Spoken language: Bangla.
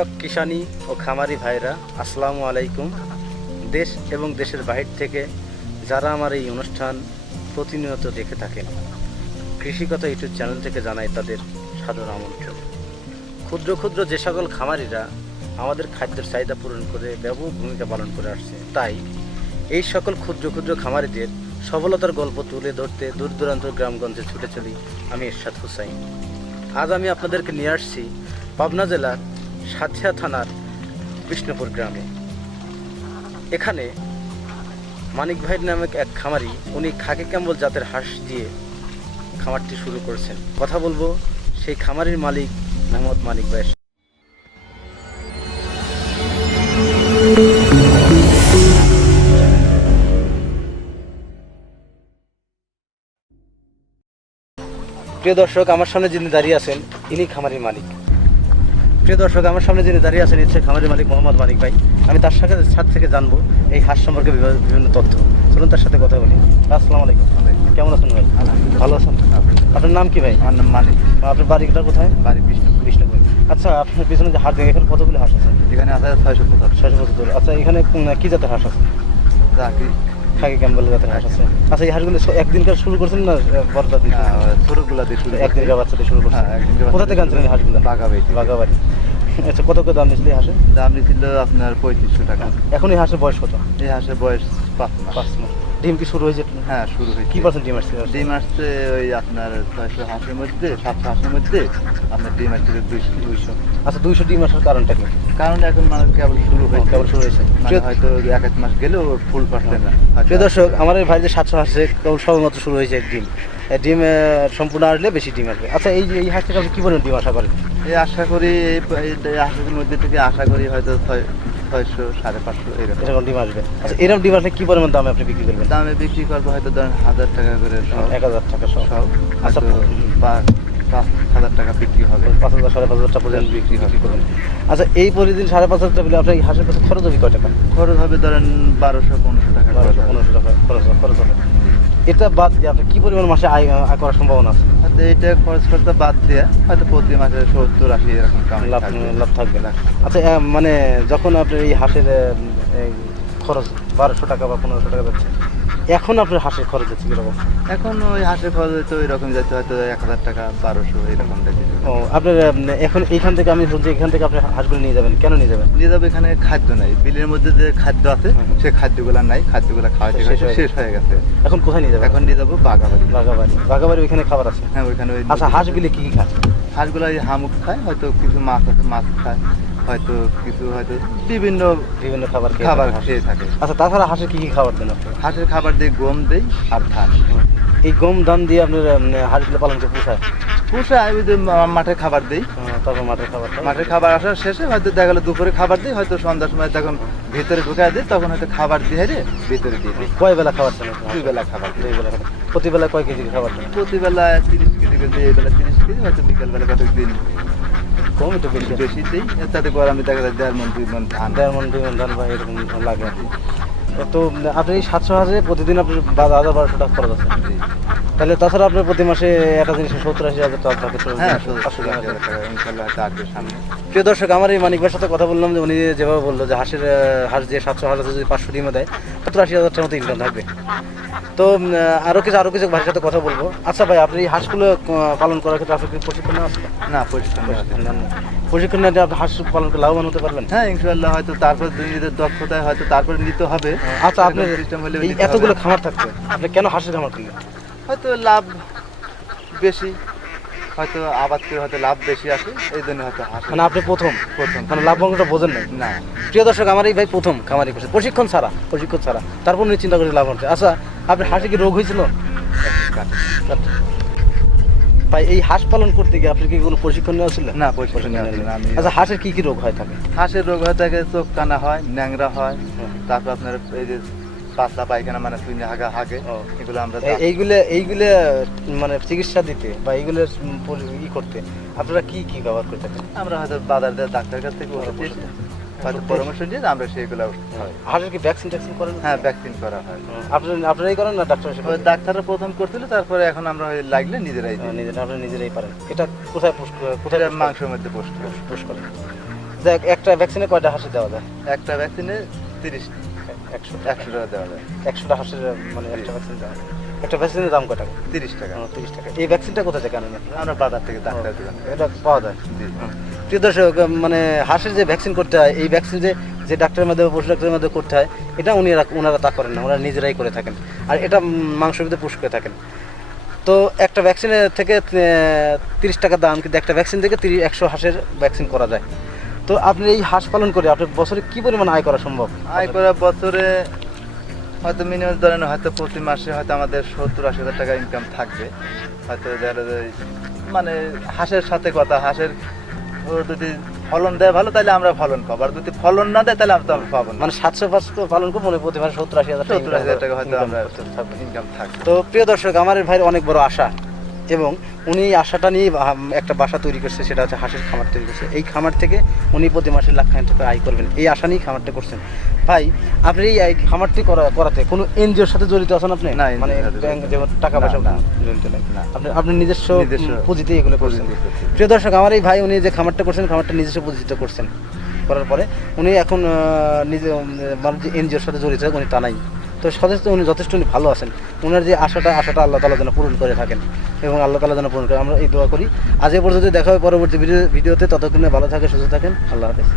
কৃষক, কিষানি ও খামারি ভাইরা আসসালামু আলাইকুম। দেশ এবং দেশের বাহির থেকে যারা আমার এই অনুষ্ঠান প্রতিনিয়ত দেখে থাকেন কৃষিকতা ইউটিউব চ্যানেল থেকে জানাই তাদের সাদর আমন্ত্রণ। ক্ষুদ্র ক্ষুদ্র যে সকল খামারিরা আমাদের খাদ্যের চাহিদা পূরণ করে ব্যাপক ভূমিকা পালন করে আসছে, তাই এই সকল ক্ষুদ্র ক্ষুদ্র খামারিদের সফলতার গল্প তুলে ধরতে দূর দূরান্ত গ্রামগঞ্জে ছুটে চলি আমি এরশাদ হুসাইন। আজ আমি আপনাদেরকে নিয়ে আসছি পাবনা জেলার সাথিয়া থানার বিষ্ণুপুর গ্রামে। এখানে মানিক ভাই নামক এক খামারি, উনি খাকি ক্যাম্বল জাতের হাঁস দিয়ে খামারটি শুরু করেছেন। কথা বলব সেই খামারির মালিক মোহাম্মদ মানিক ভাই প্রিয় দর্শক, আমার সামনে যিনি দাঁড়িয়ে আছেন, ইনি খামারির মালিক। প্রিয় দর্শক আমার সামনে যিনি দাঁড়িয়ে আছেন ইচ্ছে খামারের মালিক মোহাম্মদ মানিক ভাই। আমি তার সাথে সাথ থেকে জানব এই হাঁস সম্পর্কে বিভিন্ন- তথ্য। চলুন তার সাথে কথা বলি। আসসালামু আলাইকুম। কেমন আছেন ভাই? ভালো আছেন? আপনার নাম কি ভাই? আমার নাম মালিক আপনার বাড়িটা কোথায়? বাড়ি বিষ্ণু বিষ্ণুপুর। আচ্ছা আপনার পিছনে যে হাট দেখে এখানে কতগুলো হাঁস আছে? এখানে আছে ছয়শো পঁচাত্তর ছয়শো পঁচাত্তর আচ্ছা এখানে কি জাতের হাঁস আছে? খাকি ক্যাম্বেল জাতের হাঁস আছে। আচ্ছা এই হাঁসগুলো একদিনকার শুরু করছেন না বড়দা দিয়ে? ছোটগুলা দিয়ে শুরু একদিনকার বাচ্চাদের শুরু করছেন? হ্যাঁ, কোথা থেকে আনছিলেন এই হাঁসগুলো? বাগাবাড়ি বাগাবাড়ি আচ্ছা কত করে দাম নিয়েছিল এই হাঁসের? দাম নিয়েছিল আপনার পঁয়ত্রিশশো টাকা। এখন এই হাঁসের বয়স কত? এই হাঁসের বয়স পাঁচ মাস। পাঁচ মাস। ডিম কি শুরু হয়েছে? হ্যাঁ শুরু হয়েছে। কি পার্সেন্ট ডিম আসছে? ডিম আসছে ওই আপনার ছয়শো হাঁসের মধ্যে সাতশো হাঁসের মধ্যে আপনার ডিম আসছে দুইশো দুইশো। আচ্ছা দুইশো ডিম আসার কারণটা কি? কারণ এখন মানুষ কেবল শুরু হয়েছে। কেবল শুরু হয়েছে। মানে হয়তো এক এক মাস গেলেও ফুল পাচ্ছে না প্রিয় দর্শক আমার এই ভাই যে সাতশো হাঁসে কেবল সবেমাত্র শুরু হয়েছে ডিম। ডিম সম্পূর্ণ আসলে বেশি ডিম আসবে। আচ্ছা এই যে এই হাঁস থেকে আপনি কি পরিমাণ ডিম আশা করেন? এই আশা করি এই এই হাঁসের মধ্যে থেকে আশা করি হয়তো ছয় ছয়শো সাড়ে পাঁচশো এরকম। এরকম ডিম আসবে। আচ্ছা এরকম ডিম আসলে কি পরিমাণ দামে আপনি বিক্রি করবেন? দামে বিক্রি করব হয়তো ধরেন হাজার টাকা করে এক হাজার টাকা সব। আচ্ছা বা পাঁচ হাজার টাকা বিক্রি হবে। পাঁচ হাজার সাড়ে পাঁচ হাজার টাকা পর্যন্ত বিক্রি বিক্রি করবেন। আচ্ছা এই প্রতিদিন সাড়ে পাঁচ হাজার টাকা আপনার এই হাঁসের কাছে খরচ হবে কয় টাকা? খরচ হবে ধরেন বারোশো পনেরোশো টাকা। বারোশো পনেরোশো টাকা খরচ খরচ হবে। এটা বাদ দিয়ে আপনি কি পরিমাণ মাসে আয় আয় করার সম্ভাবনা আছে এটা এইটা খরচ করতে বাদ দিয়ে হয়তো প্রতি মাসে সত্তর আশি এরকম লাভ। লাভ থাকবে না আচ্ছা মানে যখন আপনি এই হাঁসের এই খরচ বারোশো টাকা বা পনেরোশো টাকা যাচ্ছে এখন আপনার হাঁসের খরচ যাচ্ছে কীরকম? এখন ওই হাঁসের খরচ হয়তো এরকম যাচ্ছে হয়তো এক হাজার টাকা বারোশো এরকম যাচ্ছে। ও আপনার এখন এইখান থেকে আমি শুনছি এখান থেকে আপনি হাঁসগুলো নিয়ে যাবেন কেন নিয়ে যাবেন? নিয়ে যাবে এখানে খাদ্য নাই বিলের মধ্যে যে খাদ্য আছে সে সেই খাদ্যগুলো নাই খাদ্যগুলো খাওয়া শেষ শেষ হয়ে গেছে। এখন কোথায় নিয়ে যাবেন? এখন নিয়ে যাব বাগাবাড়ি বাগাবাড়ি বাগাবাড়ি ওইখানে খাবার আছে? হ্যাঁ ওইখানে ওই আচ্ছা হাঁসগুলি কি কি খায়? হাঁসগুলো হামুক খায় হয়তো কিছু মাছ আছে মাছ খায়। হয়তো কিছু হয়তো বিভিন্ন বিভিন্ন খাবার খাবার খেয়ে থাকে। আচ্ছা তাছাড়া হাঁসের কি কি খাবার দেন হাঁসের খাবার দিয়ে গম দেই আর ধান। এই গম ধান দিয়ে আপনার হাঁসগুলো পালন করে পোষায়? পুষে আমি তো মাঠে খাবার দেই। তারপর মাঠের খাবার। মাঠের খাবার আসার শেষে হয়তো দেখা গেলো দুপুরে খাবার দিই হয়তো সন্ধ্যার সময় তখন ভিতরে ঢুকায় দিই তখন হয়তো খাবার দিয়ে রে ভিতরে দিয়ে দিই। কয় বেলা খাবার দেন? দুই বেলা খাবার দিই। বেলা প্রতিবেলা কয় কেজি খাবার দেন? প্রতিবেলা তিরিশ কেজি করে দিই এবেলা তিরিশ কেজি হয়তো বিকেলবেলা কত দিন? কম তো বেশি বেশি দিই তাতে করে আমি দেখা যায় দেড় মন দুই মন ধান। দেড় মন দুই মন ধান বা এরকম লাগে আর কি। তো আপনি সাতশো হাজারে প্রতিদিন আপনি হাজার বারোশো টাকা খরচ আছে। তাহলে তাছাড়া আপনার প্রতি মাসে একটা জিনিসে সত্তর আশি হাজার টাকা থাকে হ্যাঁ আসবে প্রিয় দর্শক আমার এই মানিক ভাইয়ের সাথে কথা বললাম যে উনি যেভাবে বলল যে হাঁসের হাঁস দিয়ে সাতশো হাজার যদি পাঁচশো ডিমে দেয় সত্তর আশি হাজার টাকার মতো ইনকাম থাকবে। তো আরও কিছু আরও কিছু ভাইয়ের সাথে কথা বলব। আচ্ছা ভাই আপনি এই হাঁসগুলো পালন করার ক্ষেত্রে আপনার প্রশিক্ষণ আছে? না প্রশিক্ষণ। প্রশিক্ষণ নিয়ে আপনি হাঁস পালন করে লাভবান হতে পারবেন? হ্যাঁ ইনশাল্লাহ হয়তো তারপর নিজেদের দক্ষতায় হয়তো তারপরে নিতে হবে। আচ্ছা আপনার এতগুলো খামার থাকতে আপনি কেন হাঁসের খামার কিনলেন হয়তো লাভ বেশি হয়তো আবাদ করে হয়তো লাভ বেশি আসে এই জন্য হয়তো হাঁস। মানে আপনি প্রথম? প্রথম। মানে লাভ অঙ্কটা বোঝেন নাই? না। প্রিয় দর্শক আমার এই ভাই প্রথম খামারি করছে প্রশিক্ষণ ছাড়া প্রশিক্ষণ ছাড়া। তারপর উনি চিন্তা করে লাভ হচ্ছে। আচ্ছা আপনার হাঁসে কি রোগ হয়েছিল? ভাই এই হাঁস পালন করতে গিয়ে আপনি কি কোনো প্রশিক্ষণ নেওয়া ছিল? না প্রশিক্ষণ আচ্ছা হাঁসের কি কি রোগ হয় থাকে হাঁসের রোগ হয়ে থাকে চোখ কানা হয় ন্যাংরা হয় তারপর আপনার এই যে পাতলা পায়খানা মানে শুনে হাগা হাগে। এগুলো আমরা এইগুলো এইগুলো মানে চিকিৎসা দিতে বা এইগুলো ই করতে আপনারা কি কি ব্যবহার করে থাকেন? আমরা হয়তো বাজার দিয়ে ডাক্তার কাছ থেকে হয়তো পরামর্শ নিয়ে আমরা হয়। হাঁসের কি ভ্যাকসিন ট্যাকসিন করেন? হ্যাঁ ভ্যাকসিন করা হয়। আপনার আপনারাই করেন না ডাক্তার ডাক্তাররা প্রথম করছিল তারপরে এখন আমরা লাগলে নিজেরাই নিজেরা আপনারা নিজেরাই পারেন। এটা কোথায় পুষ কোথায়? মাংসের মধ্যে পোস্ট পুষ করেন দেখ একটা ভ্যাকসিনে কয়টা হাসি দেওয়া যায়? একটা ভ্যাকসিনে তিরিশ একশো একশো টাকা দেওয়া যায়। একশোটা হাঁসের মানে একটা ভ্যাকসিন দেওয়া যায়। একটা ভ্যাকসিনের দাম কয় টাকা তিরিশ টাকা। তিরিশ টাকা। এই ভ্যাকসিনটা কোথা থেকে আনেন? আমরা বাজার থেকে ডাক্তার দোকান এটা পাওয়া যায়। জি। প্রিয় দর্শক মানে হাঁসের যে ভ্যাকসিন করতে হয় এই ভ্যাকসিন যে যে ডাক্তারের মাধ্যমে পশু ডাক্তারের মাধ্যমে করতে হয় এটা উনি ওনারা তা করেন না। ওনারা নিজেরাই করে থাকেন। আর এটা মাংস ভিতরে পুষ করে থাকেন। তো একটা ভ্যাকসিনের থেকে তিরিশ টাকা দাম কিন্তু একটা ভ্যাকসিন থেকে তিরিশ একশো হাঁসের ভ্যাকসিন করা যায়। তো আপনি এই হাঁস পালন করে আপনি বছরে কি পরিমাণ আয় করা সম্ভব? আয় করা বছরে হয়তো মিনিমাম ধরেন হয়তো প্রতি মাসে হয়তো আমাদের সত্তর আশি হাজার টাকা ইনকাম থাকবে। হয়তো মানে হাঁসের সাথে কথা হাঁসের যদি ফলন দেয় ভালো তাহলে আমরা ফলন পাবো। আর যদি ফলন না দেয় তাহলে আমরা পাবো মানে সাতশো পাঁচশো পালন করব মনে প্রতি মাসে সত্তর আশি হাজার টাকা সত্তর হাজার টাকা হয়তো আমরা ইনকাম থাকবে। তো প্রিয় দর্শক আমার ভাইয়ের অনেক বড় আশা। এবং উনি আশাটা নিয়ে একটা বাসা তৈরি করছে সেটা হচ্ছে হাঁসের খামার তৈরি করছে। এই খামার থেকে উনি প্রতি মাসে লাখ খানিক টাকা আয় করবেন। এই আশা নিয়েই খামারটা করছেন। ভাই আপনি এই খামারটি করা করাতে কোনো এনজিওর সাথে জড়িত আছেন আপনি? না, মানে ব্যাংক যেমন টাকা পয়সা না। জড়িত নেই। না। আপনি আপনি নিজস্ব পুঁজিতে এগুলো করছেন। প্রিয় দর্শক আমার এই ভাই উনি যে খামারটা করছেন খামারটা নিজস্ব পুঁজিতে করছেন। করার পরে উনি এখন নিজে মানে যে এনজিওর সাথে জড়িত উনি তা নাই। তো সদস্য উনি যথেষ্ট উনি ভালো আছেন। ওনার যে আশাটা আশাটা আল্লাহ তালা যেন পূরণ করে থাকেন এবং আল্লাহ তালা যেন পূরণ করে। আমরা এই দোয়া করি। আজ এ পর্যন্ত দেখা হবে পরবর্তী ভিডিও ভিডিওতে। ততক্ষণে ভালো থাকে সুস্থ থাকেন। আল্লাহ হাফেজ।